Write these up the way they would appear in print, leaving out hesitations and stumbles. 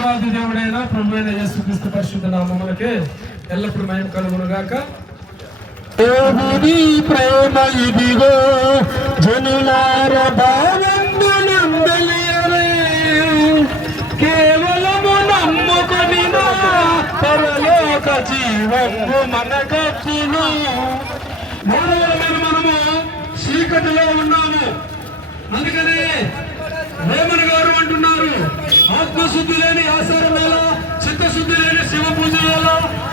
దేవాది దేవుడైన ప్రభువైన యేసుక్రీస్తు పరిశుద్ధ నామమునకే ఎల్లప్పుడు మహిమ కలుగునుగాక. దేవుని ప్రేమ ఇదిగో జనులార భావంబునందలియరే, కేవలము నమ్ముకొని పరలోక జీవము మనకప్పును. మనము చీకటిలో ఉన్నాము. అందుకనే వేమన గారు అంటున్నారు, ఆత్మశుద్ధి లేని ఆచారం మేళ, చిత్తశుద్ధి లేని శివ పూజ మేళ,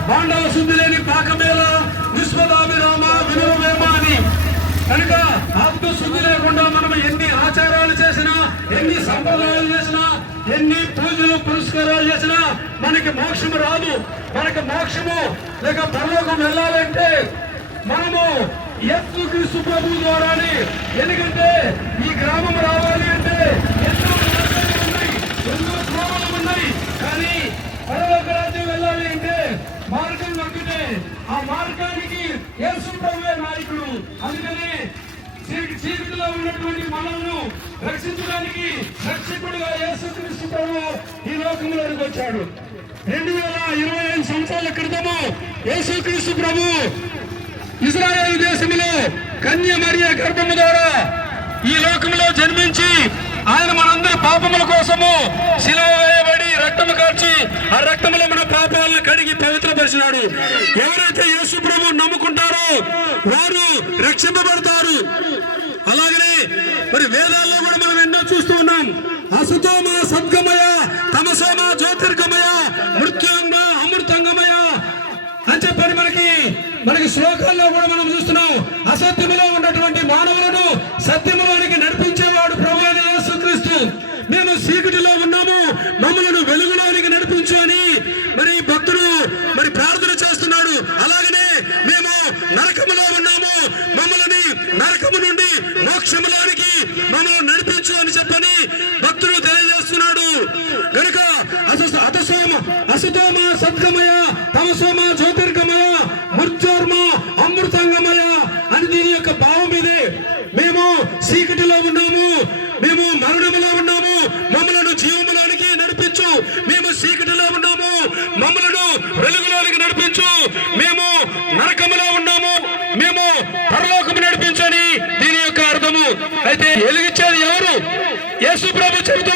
బాండవ శుద్ధి లేని పాక మేళ, విశ్వదాభిరామ వినురవేమ అని. కనుక ఆత్మశుద్ధి లేకుండా మనం ఎన్ని ఆచారాలు చేసినా, ఎన్ని సంప్రదాయాలు చేసినా, ఎన్ని పూజలు పురస్కారాలు చేసినా మనకి మోక్షము రాదు. మనకి మోక్షము లేక పరలోకం వెళ్ళాలంటే మనము యేసుక్రీస్తు ప్రభు ద్వారానే. ఎందుకంటే ఈ గ్రామం రావాలి అంటే ఎన్నో మార్గాలు ఉన్నాయి, ఎన్నో ధ్రువాలు ఉన్నాయి. కానీ పరలోక రాజ్యం వెళ్ళాలి అంటే మార్గం దొరికితే ఆ మార్గానికి యేసు ప్రభువే నాయకుడు. అందుకని చీకటిలో ఉన్నటువంటి మనల్ని రక్షించడానికి రక్షకుడుగా యేసుక్రీస్తు ప్రభు ఈ లోకంలోకి వచ్చాడు. 2025 సంవత్సరాల క్రితము యేసుక్రీస్తు ప్రభు ఇజ్రాయేల్ దేశంలో కన్య మరియ గర్భము ద్వారా ఈ లోకంలో జన్మించి ఆయన మనందరి పాపముల కోసము శిలువ వేయబడి రక్తము కార్చి ఆ రక్తములో మన పాపాలను కడిగి పవిత్రపరిచినాడు. ఎవరైతే యేసు ప్రభువు నమ్ముకుంటారో వారు రక్షింపబడతారు. అలాగనే మరి వేదాల్లో కూడా మనం ఎన్నో చూస్తూ ఉన్నాం. అసతోమ సద్గమయ, తమసోమ జ్యోతిర్గమయ, మృత్యుంగ అమృతంగమయ అని చెప్పని మనకి శ్లోకాల్లో కూడా మనం చూస్తున్నాం. అసత్యములో ఉన్నటువంటి మానవులను సత్యములోనికి నడిపించేవాడు ప్రభువైన యేసుక్రీస్తు. మేము చీకటిలో ఉన్నాము, మమ్మలను వెలుగులోనికి నడిపించు అని మరి భక్తుడు మరి ప్రార్థన చేస్తున్నాడు. అలాగనే మేము నరకములో ఉన్నాము, మమ్మల్ని నరకము నుండి మోక్షములోనికి మమ్మల్ని నడిపించు అని చెప్పని భక్తుడు తెలియజేస్తున్నాడు. కనుక అసతోమ సద్గమయ, తమసోమ జ్యోతిర్గమయ, మృత్యోర్మ అమృతంగమయ అని దీని యొక్క భావం ఇదే. మేము చీకటిలో ఉన్నాము, మేము మరణములో ఉన్నాము, మమ్మలను జీవములోనికి నడిపించు. మేము చీకటిలో ఉన్నాము, మమ్మలను వెలుగులోనికి నడిపించు. మేము నరకములో ఉన్నాము, మేము పరలోకము నడిపించని దీని యొక్క అర్థము. అయితే వెలుగిచ్చేది ఎవరు? యేసు ప్రభు చెబుతూ